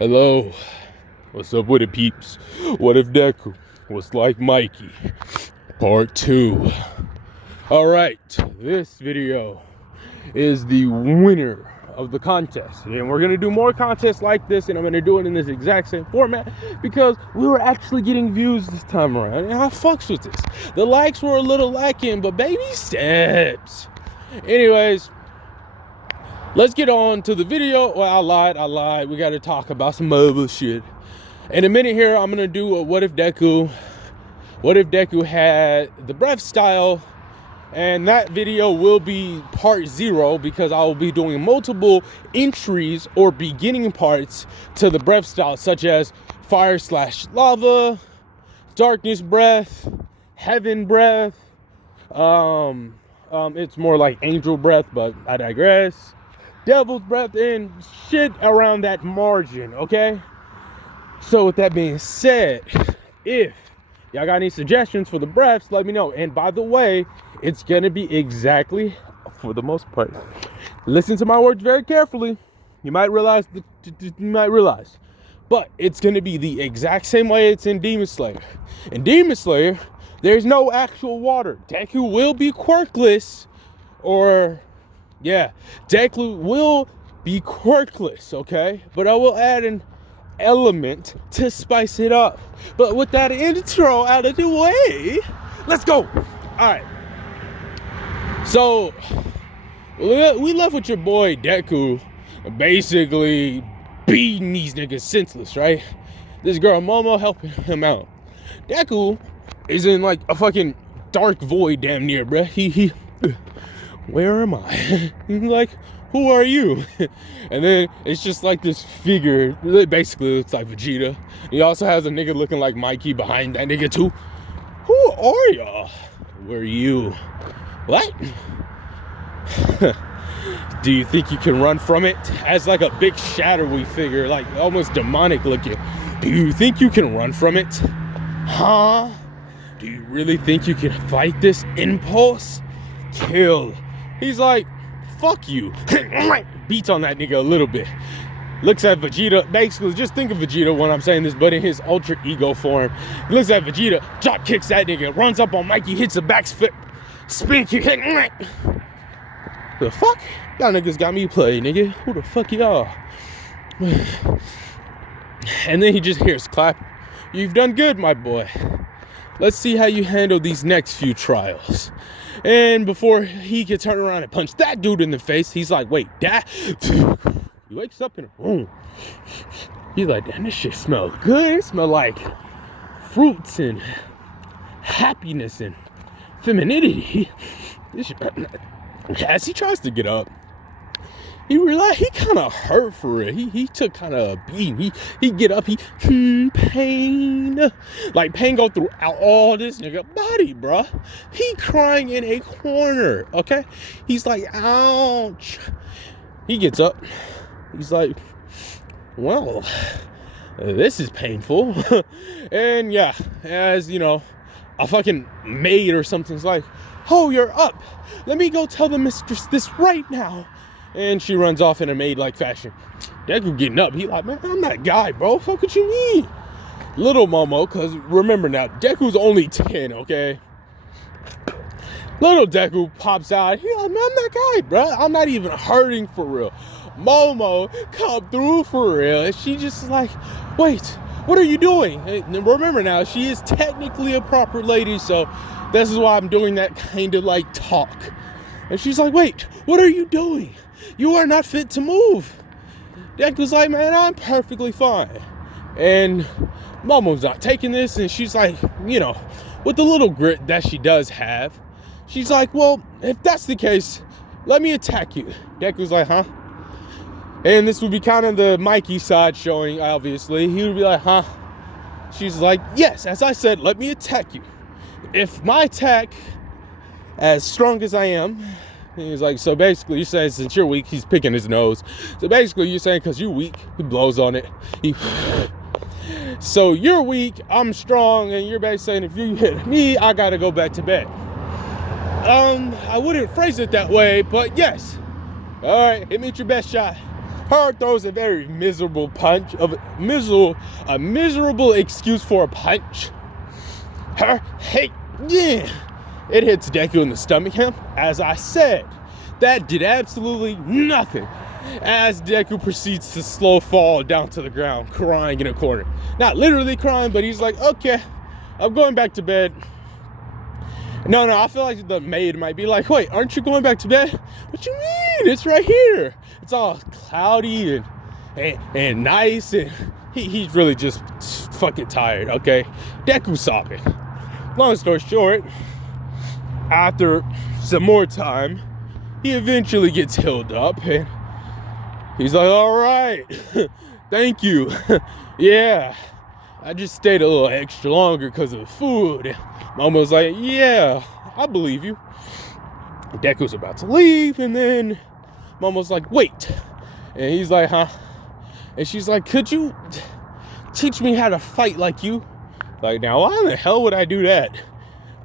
Hello, what's up with it, peeps? What if Deku was like Mikey? Part 2. Alright, this video is the winner of the contest. And we're going to do more contests like this, and I'm going to do it in this exact same format because we were actually getting views this time around. And I fucks with this. The likes were a little lacking, but baby steps. Anyways, let's get on to the video. Well, I lied. We got to talk about some mobile shit. In a minute here, I'm going to do a what if Deku had the breath style. And that video will be part 0 because I will be doing multiple entries or beginning parts to the breath style, such as fire/lava, darkness breath, heaven breath. It's more like angel breath, but I digress. Devil's breath and shit around that margin, okay? So with that being said, if y'all got any suggestions for the breaths, let me know. And by the way, it's gonna be exactly, for the most part, listen to my words very carefully. You might realize, but it's gonna be the exact same way it's in Demon Slayer. In Demon Slayer, there's no actual water. Deku will be quirkless, Deku will be quirkless, okay? But I will add an element to spice it up. But with that intro out of the way, let's go. All right. So we left with your boy Deku basically beating these niggas senseless, right? This girl Momo helping him out. Deku is in like a fucking dark void damn near, bruh. He where am I? He's like, who are you? And then it's just like this figure. It basically looks like Vegeta. He also has a nigga looking like Mikey behind that nigga too. Who are y'all? Where are you? What? Do you think you can run from it? As like a big shadowy figure, like almost demonic looking. Do you think you can run from it? Huh? Do you really think you can fight this impulse? Kill. He's like, fuck you. Beats on that nigga a little bit. Looks at Vegeta. Basically, just think of Vegeta when I'm saying this, but in his ultra ego form. He looks at Vegeta, drop kicks that nigga, runs up on Mikey, hits a back flip, spin kick. The fuck? Y'all niggas got me played, nigga. Who the fuck y'all? And then he just hears clap. You've done good, my boy. Let's see how you handle these next few trials. And before he could turn around and punch that dude in the face, he's like, wait, that? He wakes up in a room. He's like, damn, this shit smells good. It smells like fruits and happiness and femininity. This shit. As he tries to get up, he realized he kind of hurt for it. He took kind of a beating. He get up, pain. Like pain go throughout all this nigga body, bruh. He crying in a corner, okay? He's like, ouch. He gets up. He's like, well, this is painful. And yeah, as you know, a fucking maid or something's like, oh, you're up. Let me go tell the mistress this right now. And she runs off in a maid-like fashion. Deku getting up. He like, man, I'm that guy, bro. Fuck what you mean? Little Momo, because remember now, Deku's only 10, okay? Little Deku pops out. He like, man, I'm that guy, bro. I'm not even hurting for real. Momo come through for real. And she just like, wait, what are you doing? And remember now, she is technically a proper lady, so this is why I'm doing that kind of like talk. And she's like, wait, what are you doing? You are not fit to move. Deku's like, man, I'm perfectly fine. And Momo's not taking this, and she's like, you know, with the little grit that she does have, she's like, well, if that's the case, let me attack you. Deku's like, huh? And this would be kind of the Mikey side showing, obviously. He would be like, huh? She's like, yes, as I said, let me attack you. If my attack, as strong as I am, he's like, so basically you're saying since you're weak, he's picking his nose. So basically you're saying because you're weak, he blows on it. So you're weak, I'm strong, and you're basically saying if you hit me, I gotta go back to bed. I wouldn't phrase it that way, but yes. All right, hit me with your best shot. Her throws a very miserable punch of a miserable excuse for a punch. Yeah. It hits Deku in the stomach. As I said, that did absolutely nothing. As Deku proceeds to slow fall down to the ground, crying in a corner. Not literally crying, but he's like, okay, I'm going back to bed. No, I feel like the maid might be like, wait, aren't you going back to bed? What you mean? It's right here. It's all cloudy and nice, and he's really just fucking tired, okay? Deku sobbing. Long story short, after some more time, he eventually gets healed up, and he's like, all right, thank you. Yeah, I just stayed a little extra longer because of the food. Mama was like, yeah, I believe you. Deku's about to leave, and then Mama was like, wait. And he's like, huh? And she's like, could you teach me how to fight like you? Like, now, why in the hell would I do that?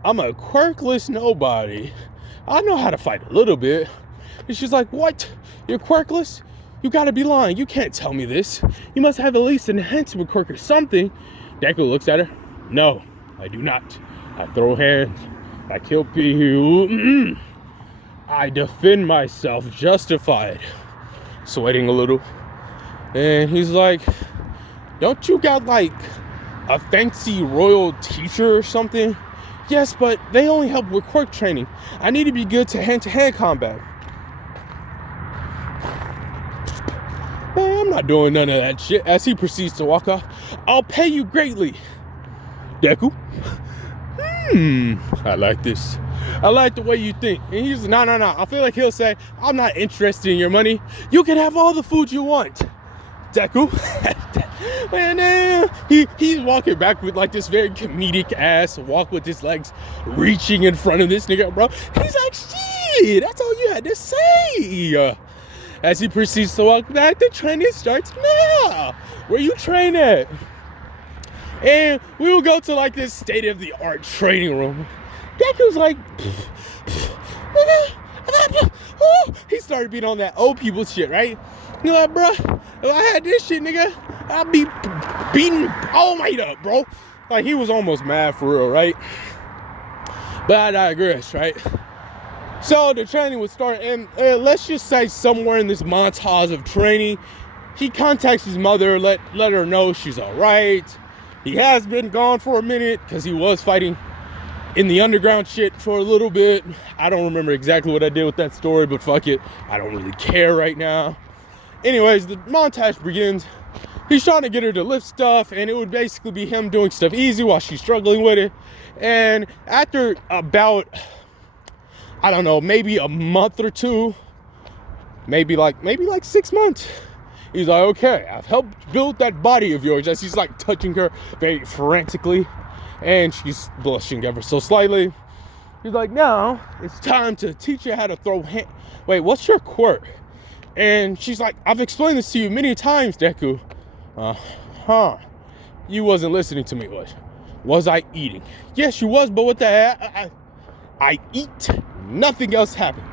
I'm a quirkless nobody. I know how to fight a little bit. And she's like, what? You're quirkless? You gotta be lying. You can't tell me this. You must have at least an enhancement quirk or something. Deku looks at her. No, I do not. I throw hands. I kill people. I defend myself, justified. Sweating a little. And he's like, don't you got like a fancy royal teacher or something? Yes, but they only help with quirk training. I need to be good to hand-to-hand combat. Man, I'm not doing none of that shit. As he proceeds to walk off, I'll pay you greatly. Deku? I like this. I like the way you think. And he's no. I feel like he'll say, I'm not interested in your money. You can have all the food you want. Deku. Man, he's walking back with like this very comedic ass walk with his legs reaching in front of this nigga, bro. He's like, shit, that's all you had to say. As he proceeds to walk back, the training starts now. Where you train at? And we will go to like this state-of-the-art training room. Deku's like, he started being on that old people shit, right? You're like, bro, if I had this shit, nigga, I'd be beating all made up, bro. Like, he was almost mad for real, right? But I digress, right? So the training would start, and let's just say somewhere in this montage of training, he contacts his mother, let her know she's all right. He has been gone for a minute because he was fighting in the underground shit for a little bit. I don't remember exactly what I did with that story, but fuck it. I don't really care right now. Anyways, the montage begins. He's trying to get her to lift stuff, and it would basically be him doing stuff easy while she's struggling with it. And after about, I don't know, maybe a month or two, maybe like 6 months, he's like, okay, I've helped build that body of yours. As he's like touching her very frantically, and she's blushing ever so slightly. He's like, now it's time to teach you how to throw hand. Wait, what's your quirk? And she's like, I've explained this to you many times, Deku. You wasn't listening to me, was I eating? Yes, you was, but what the hell? I eat. Nothing else happens.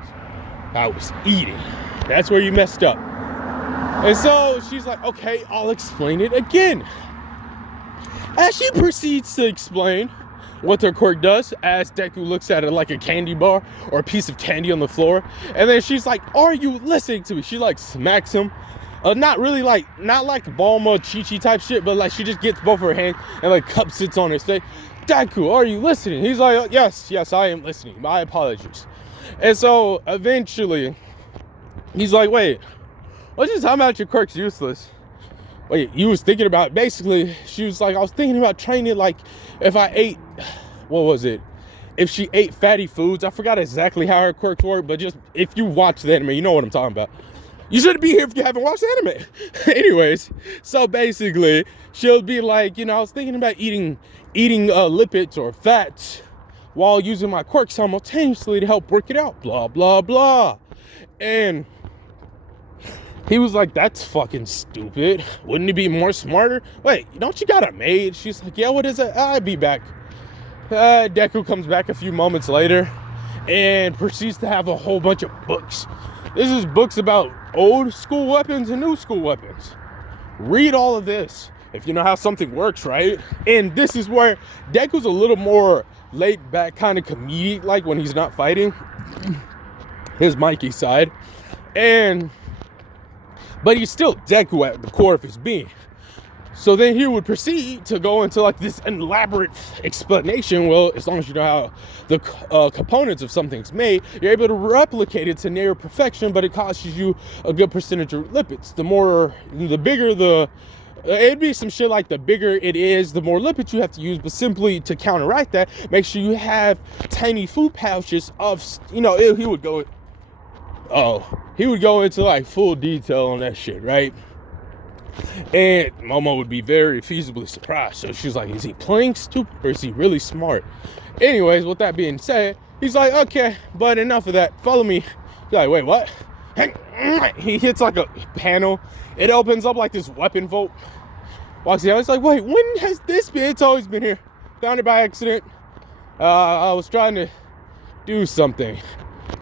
I was eating. That's where you messed up. And so she's like, okay, I'll explain it again. As she proceeds to explain what her quirk does, as Deku looks at it like a candy bar or a piece of candy on the floor, and then she's like, are you listening to me? She like smacks him. Not really like, not like Bulma Chi-Chi type shit, but like she just gets both her hands and like cups it on his face. Deku, are you listening? He's like, yes, I am listening. My apologies. And so eventually he's like, wait, let's just talking about your quirk's useless. Wait, you was thinking about, basically, she was like, I was thinking about training, like, if I ate, what was it? If she ate fatty foods. I forgot exactly how her quirks work, but just, if you watch the anime, you know what I'm talking about. You shouldn't be here if you haven't watched the anime. Anyways, so basically, she'll be like, I was thinking about eating lipids or fats while using my quirk simultaneously to help work it out, blah, blah, blah. And he was like, that's fucking stupid. Wouldn't it be more smarter? Wait, don't you got a maid? She's like, yeah, what is it? I'll be back. Deku comes back a few moments later and proceeds to have a whole bunch of books This is books about old school weapons and new school weapons. Read all of this if you know how something works, right? And this is where Deku's a little more laid back, kind of comedic, like when he's not fighting. His Mikey side. But he's still Deku at the core of his being. So then he would proceed to go into like this elaborate explanation. Well, as long as you know how the components of something's made, you're able to replicate it to near perfection, but it costs you a good percentage of lipids. The bigger it'd be some shit like the bigger it is, the more lipids you have to use. But simply to counteract that, make sure you have tiny food pouches of, he would go into like full detail on that shit, right? And Momo would be very feasibly surprised. So she's like, is he playing stupid or is he really smart? Anyways, with that being said, he's like, okay, but enough of that. Follow me. He's like, wait, what? He hits like a panel. It opens up like this weapon vault. Walks out. He's like, wait, when has this been? It's always been here. Found it by accident. I was trying to do something.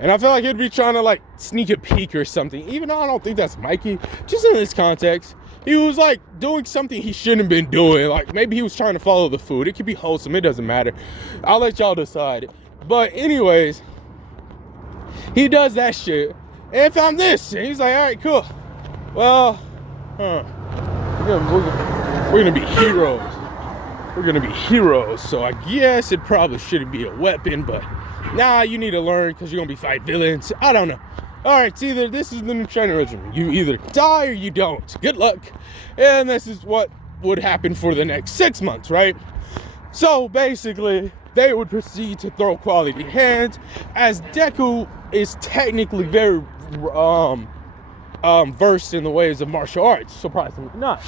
And I feel like he'd be trying to like sneak a peek or something. Even though I don't think that's Mikey. Just in this context. He was like doing something he shouldn't have been doing. Like maybe he was trying to follow the food. It could be wholesome. It doesn't matter. I'll let y'all decide. But anyways, he does that shit and found this. And he's like, all right, cool. Well, we're gonna be heroes. We're gonna be heroes. So I guess it probably shouldn't be a weapon, but nah, you need to learn because you're gonna be fighting villains. I don't know. All right, it's either this is the new training regimen. You either die or you don't. Good luck. And this is what would happen for the next 6 months, right? So basically, they would proceed to throw quality hands, as Deku is technically very versed in the ways of martial arts. Surprisingly not.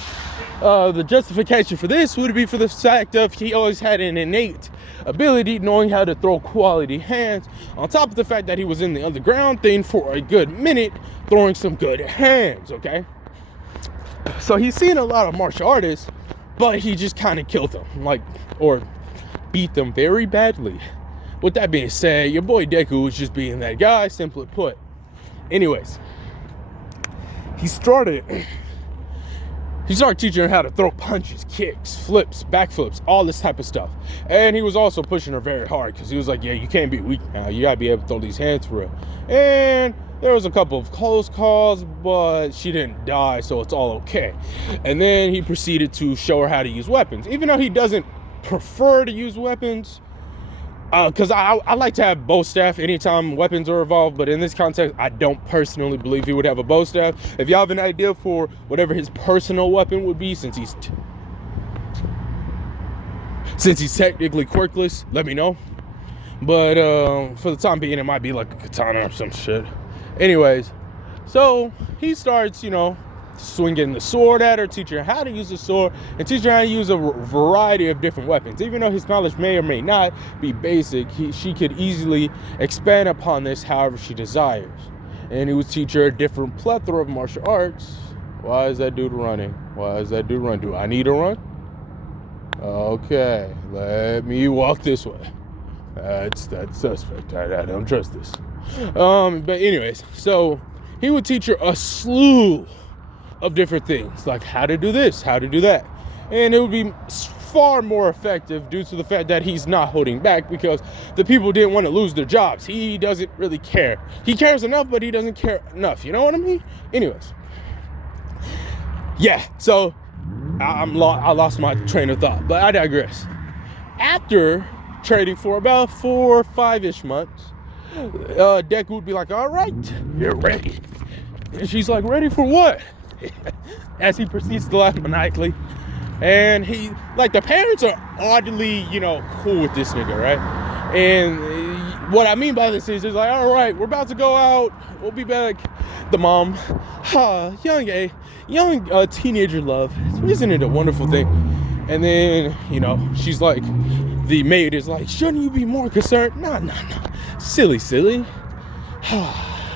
The justification for this would be for the fact of he always had an innate ability knowing how to throw quality hands, on top of the fact that he was in the underground thing for a good minute throwing some good hands, okay? So he's seen a lot of martial artists, but he just kind of killed them, or beat them very badly. With that being said, your boy Deku was just being that guy, simply put. Anyways, he started teaching her how to throw punches, kicks, flips, backflips, all this type of stuff. And he was also pushing her very hard because he was like, yeah, you can't be weak now. You gotta be able to throw these hands for real. And there was a couple of close calls, but she didn't die, so it's all okay. And then he proceeded to show her how to use weapons, even though he doesn't prefer to use weapons. Because I like to have bow staff anytime weapons are involved, but in this context, I don't personally believe he would have a bow staff. If y'all have an idea for whatever his personal weapon would be, since he's technically quirkless, let me know. But for the time being, it might be like a katana or some shit. Anyways, so he starts, swinging the sword at her, teaching her how to use the sword, and teaching her how to use a variety of different weapons. Even though his knowledge may or may not be basic, she could easily expand upon this however she desires. And he would teach her a different plethora of martial arts. Why is that dude running? Do I need to run? Okay, let me walk this way. That's suspect. I don't trust this. But anyways, so he would teach her a slew of different things, like how to do this, how to do that. And it would be far more effective due to the fact that he's not holding back, because the people didn't want to lose their jobs. He doesn't really care. He cares enough, but he doesn't care enough. You know what I mean? Anyways. Yeah, so I lost my train of thought, but I digress. After trading for about 4 or 5-ish months, Deku would be like, all right, you're ready. And she's like, ready for what? As he proceeds to laugh maniacally. And he, the parents are oddly, cool with this nigga, right? And what I mean by this is, like, all right, we're about to go out. We'll be back. The mom, young teenager love. Isn't it a wonderful thing? And then, she's like, the maid is like, shouldn't you be more concerned? No. Silly.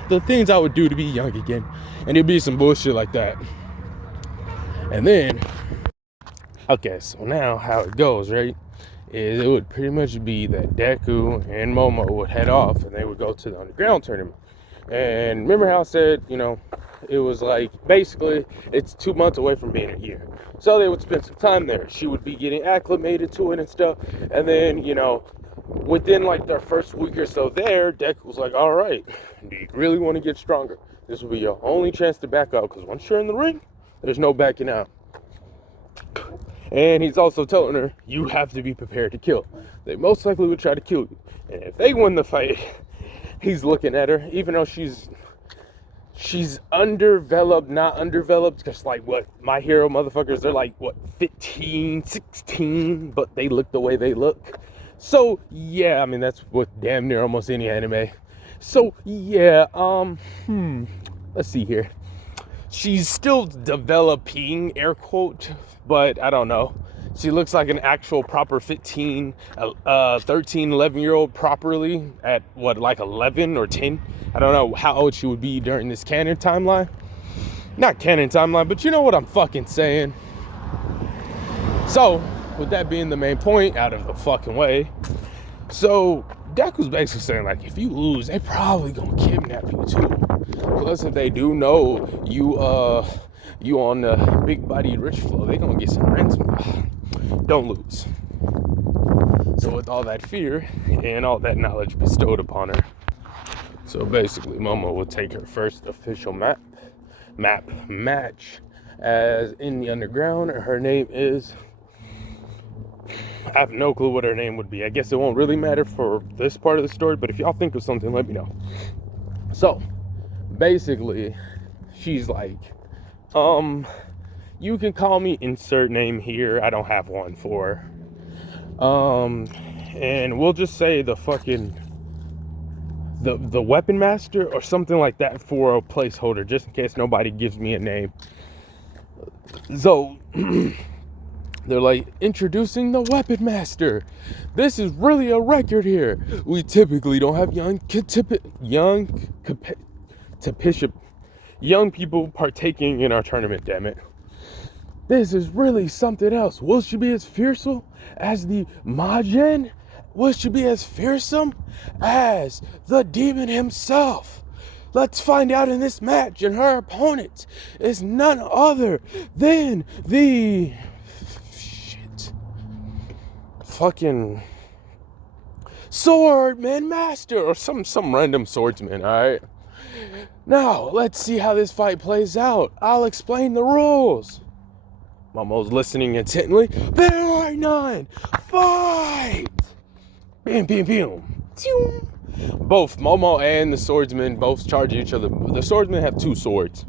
The things I would do to be young again. And it'd be some bullshit like that. And then, okay, so now how it goes, right, is it would pretty much be that Deku and Momo would head off and they would go to the underground tournament. And remember how I said, it was like, basically, it's 2 months away from being a year. So they would spend some time there. She would be getting acclimated to it and stuff. And then, within like their first week or so there, Deku was like, all right, do you really want to get stronger? This will be your only chance to back out, because once you're in the ring, there's no backing out. And he's also telling her, you have to be prepared to kill. They most likely would try to kill you. And if they win the fight, he's looking at her, even though she's underdeveloped, not undeveloped, because like what My Hero motherfuckers, they're like, 15, 16, but they look the way they look. So yeah, I mean, that's what damn near almost any anime. So yeah, let's see here. She's still developing, air quote, but I don't know. She looks like an actual proper 13, 11-year-old properly at like 11 or 10. I don't know how old she would be during this canon timeline. Not canon timeline, but you know what I'm fucking saying. So, with that being the main point out of the fucking way, so Deku's basically saying, like, if you lose, they probably gonna kidnap you too. Plus, if they do know you on the big-bodied rich flow, they gonna get some ransom. Don't lose. So with all that fear and all that knowledge bestowed upon her, so basically Momo will take her first official match as in the underground. Her name is, I have no clue what her name would be. I guess it won't really matter for this part of the story, but if y'all think of something, let me know. So basically she's like, you can call me insert name here. I don't have one for and we'll just say the weapon master or something like that for a placeholder, just in case nobody gives me a name. So they're like, introducing the weapon master. This is really a record here. We typically don't have young people partaking in our tournament, damn it. This is really something else. Will she be as fearsome as the Majin? Will she be as fearsome as the demon himself? Let's find out in this match, and her opponent is none other than the fucking Swordman Master, or some random swordsman, alright? Now, let's see how this fight plays out. I'll explain the rules. Momo's listening intently. There none. Fight! Bam, bam, bam. Both Momo and the swordsman both charge each other. The swordsman have two swords.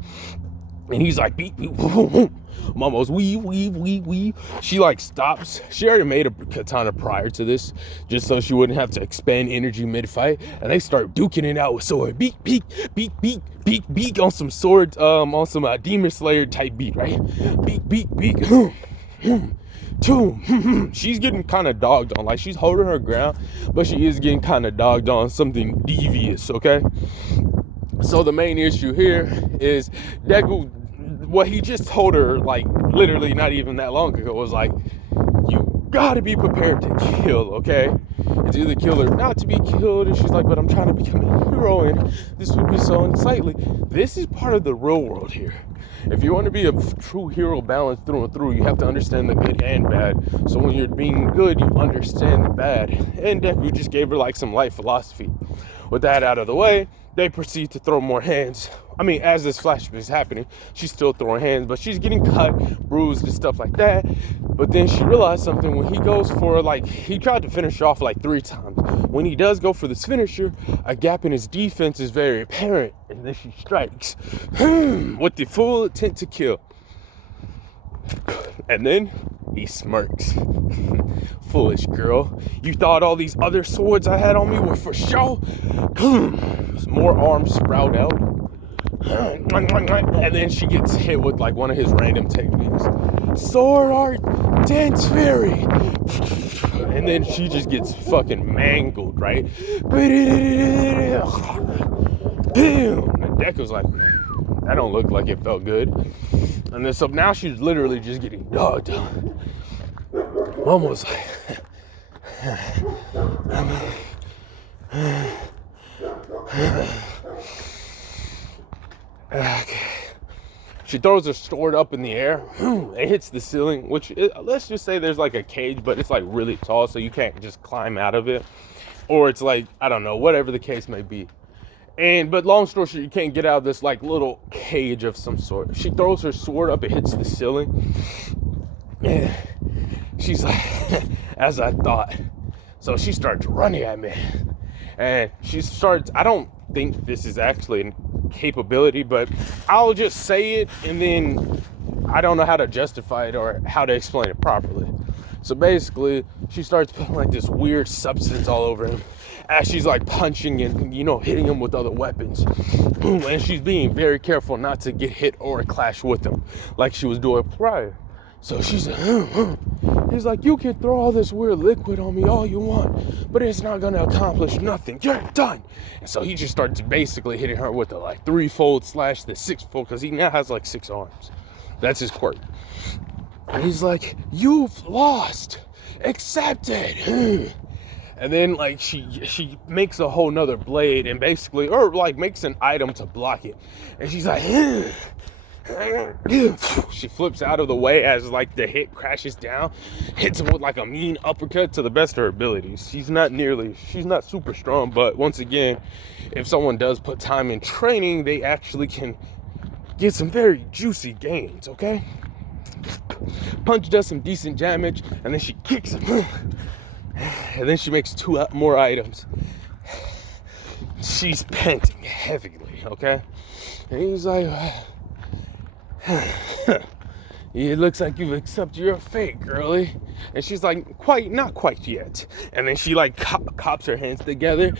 And he's like, beep, beep, boom, boom. Momo's weave. She like stops. She already made a katana prior to this, just so she wouldn't have to expend energy mid-fight. And they start duking it out with sword. Beak, on some swords, on some Demon Slayer type beat, right? Beak. She's getting kind of dogged on. Like, she's holding her ground, but she is getting kind of dogged on something devious, okay? So the main issue here is Deku, what he just told her, like, literally not even that long ago, was like, you gotta be prepared to kill, okay? It's either kill or not to be killed. And she's like, but I'm trying to become a hero, and this would be so unsightly. This is part of the real world here. If you want to be a true hero balanced through and through, you have to understand the good and bad. So when you're being good, you understand the bad. And Deku just gave her like some life philosophy. With that out of the way, they proceed to throw more hands. I mean, as this flashback is happening, she's still throwing hands, but she's getting cut, bruised, and stuff like that. But then she realized something. When he goes for, like, he tried to finish off like 3 times. When he does go for this finisher, a gap in his defense is very apparent. And then she strikes with the full intent to kill. And then he smirks. Foolish girl. You thought all these other swords I had on me were for show? More arms sprout out. And then she gets hit with like one of his random techniques. Sword art, dance fairy. And then she just gets fucking mangled, right? Bam! And Deku's like, that don't look like it felt good. And then so now she's literally just getting dogged. Momo's like, Okay. She throws her sword up in the air. It hits the ceiling, which let's just say there's like a cage, but it's like really tall, so you can't just climb out of it. Or it's like, I don't know, whatever the case may be. But long story short, you can't get out of this like little cage of some sort. She throws her sword up, it hits the ceiling. And she's like, as I thought. So she starts running at me. And she starts, I don't think this is actually a capability, but I'll just say it and then I don't know how to justify it or how to explain it properly. So basically, she starts putting like this weird substance all over him as she's like punching and, hitting him with other weapons. And she's being very careful not to get hit or clash with him like she was doing prior. So she's like, he's like, you can throw all this weird liquid on me all you want, but it's not gonna accomplish nothing. You're done. And so he just starts basically hitting her with the like 3-fold / the 6-fold, because he now has like 6 arms. That's his quirk. And he's like, you've lost. Accept it. And then like she makes a whole nother blade and basically, or like makes an item to block it. And she's like, she flips out of the way as like the hit crashes down, hits him with like a mean uppercut to the best of her abilities. She's not super strong, but once again, if someone does put time in training, they actually can get some very juicy gains, okay? Punch does some decent damage, and then she kicks him. And then she makes 2 more items. She's panting heavily, okay? And he's like, it looks like you've accepted your fate, girlie. And she's like, not quite yet. And then she like cops her hands together.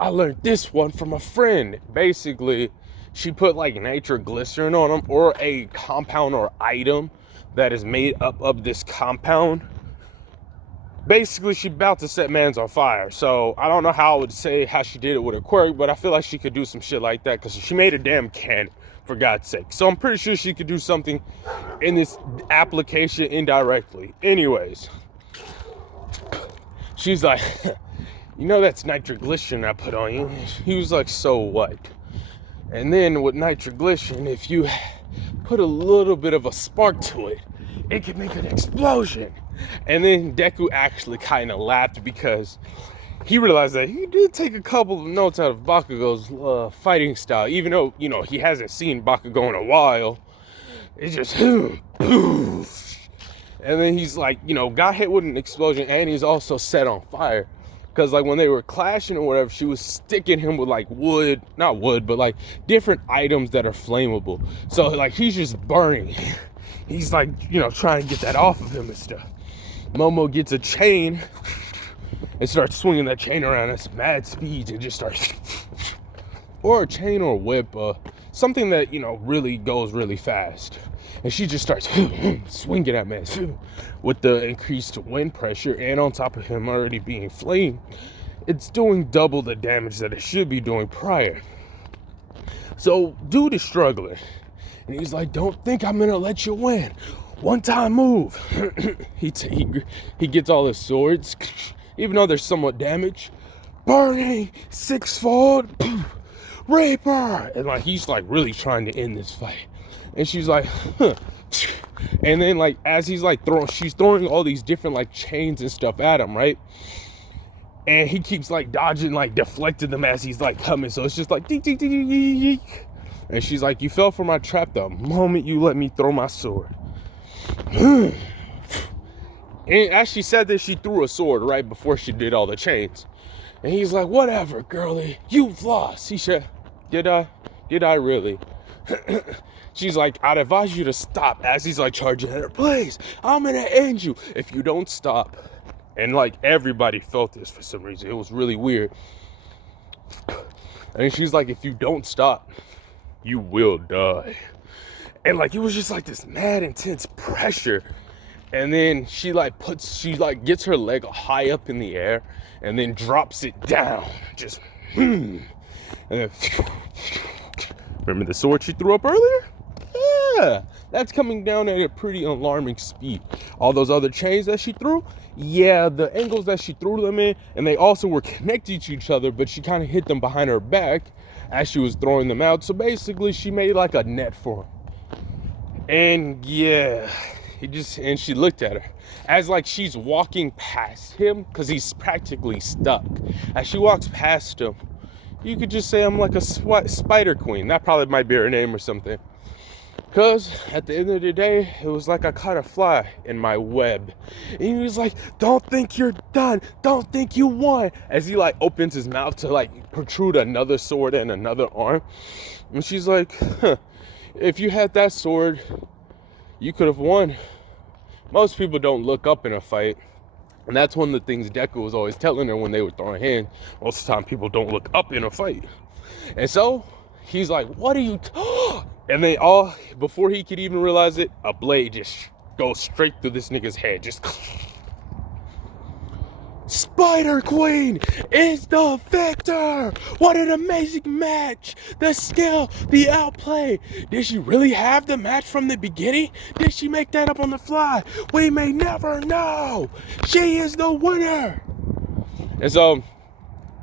I learned this one from a friend. Basically, she put like nitroglycerin on him, or a compound or item that is made up of this compound. Basically, she's about to set mans on fire. So I don't know how I would say how she did it with her quirk, but I feel like she could do some shit like that because she made a damn cannon, for God's sake. So I'm pretty sure she could do something in this application indirectly. Anyways, she's like, that's nitroglycerin I put on you. He was like, so what? And then with nitroglycerin, if you put a little bit of a spark to it, it can make an explosion. And then Deku actually kind of laughed because he realized that he did take a couple of notes out of Bakugo's fighting style, even though, he hasn't seen Bakugo in a while. It's just, poof. And then he's like, got hit with an explosion, and he's also set on fire. Because, like, when they were clashing or whatever, she was sticking him with, like, not wood, but, like, different items that are flammable. So, like, he's just burning. He's, like, trying to get that off of him and stuff. Momo gets a chain and starts swinging that chain around at mad speeds and just starts, or a chain or a whip, something that, really goes really fast. And she just starts swinging at man with the increased wind pressure, and on top of him already being flamed, it's doing double the damage that it should be doing prior. So dude is struggling, and he's like, don't think I'm gonna let you win. One time move. he gets all his swords, even though they're somewhat damaged. Burning 6-fold Reaper, and like he's like really trying to end this fight. And she's like, and then like as he's like she's throwing all these different like chains and stuff at him, right? And he keeps like dodging, like deflecting them as he's like coming. So it's just like ding, ding, ding, ding, ding, ding. And she's like, you fell for my trap the moment you let me throw my sword. And as she said this, she threw a sword right before she did all the chains. And he's like, whatever, girlie, you've lost. He said, did I really? She's like, I'd advise you to stop, as he's like charging at her. Please, I'm gonna end you if you don't stop. And like everybody felt this for some reason. It was really weird. And she's like, if you don't stop, you will die. And like it was just like this mad intense pressure. And then she gets her leg high up in the air and then drops it down. Just and then remember the sword she threw up earlier? Yeah, that's coming down at a pretty alarming speed. All those other chains that she threw, yeah, the angles that she threw them in, and they also were connected to each other, but she kind of hit them behind her back as she was throwing them out. So basically she made like a net for him. And yeah, and she looked at her as like she's walking past him, because he's practically stuck. As she walks past him, you could just say I'm like a spider queen. That probably might be her name or something. Because at the end of the day, it was like I caught a fly in my web. And he was like, don't think you're done. Don't think you won. As he like opens his mouth to like protrude another sword and another arm. And she's like, if you had that sword, you could have won. Most people don't look up in a fight. And that's one of the things Deku was always telling her when they were throwing hands. Most of the time, people don't look up in a fight. And so he's like, what are you... And they all, before he could even realize it, a blade just goes straight through this nigga's head. Just... Spider Queen is the victor! What an amazing match! The skill, the outplay. Did she really have the match from the beginning? Did she make that up on the fly? We may never know. She is the winner. And so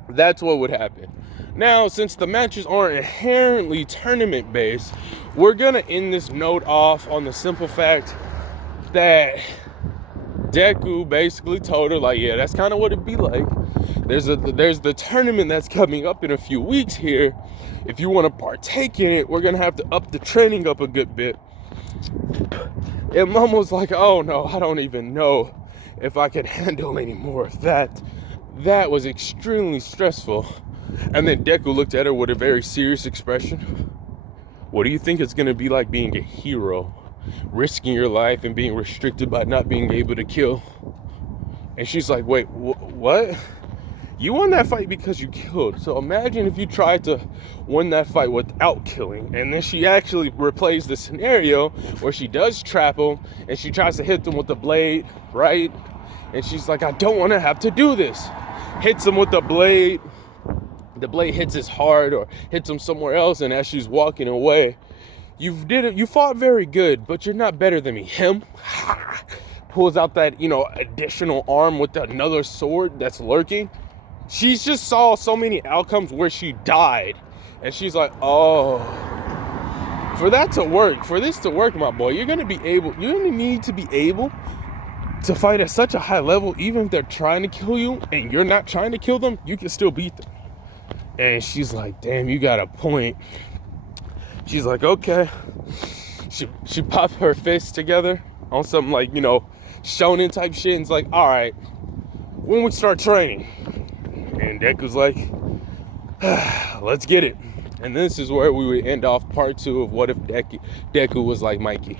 that's what would happen. Now, since the matches aren't inherently tournament based, we're gonna end this note off on the simple fact that Deku basically told her, like, yeah, that's kind of what it'd be like. There's the tournament that's coming up in a few weeks here. If you want to partake in it, we're gonna have to up the training up a good bit. And Mom was like, oh no, I don't even know if I can handle any more of that. That was extremely stressful. And then Deku looked at her with a very serious expression. What do you think it's gonna be like being a hero? Risking your life and being restricted by not being able to kill? And she's like, wait, what? You won that fight because you killed. So imagine if you tried to win that fight without killing. And then she actually replays the scenario where she does trap him and she tries to hit them with the blade, right? And she's like, I don't want to have to do this. Hits him with the blade. The blade hits his heart or hits him somewhere else. And as she's walking away, you fought very good, but you're not better than me. Him pulls out that, additional arm with another sword that's lurking. She's just saw so many outcomes where she died. And she's like, oh, for this to work, my boy, you're gonna need to be able to fight at such a high level. Even if they're trying to kill you and you're not trying to kill them, you can still beat them. And she's like, damn, you got a point. She's like, okay. She popped her fists together on some like, shonen type shit. And it's like, all right, when we start training? And Deku's like, let's get it. And this is where we would end off part 2 of What If Deku was like Mikey.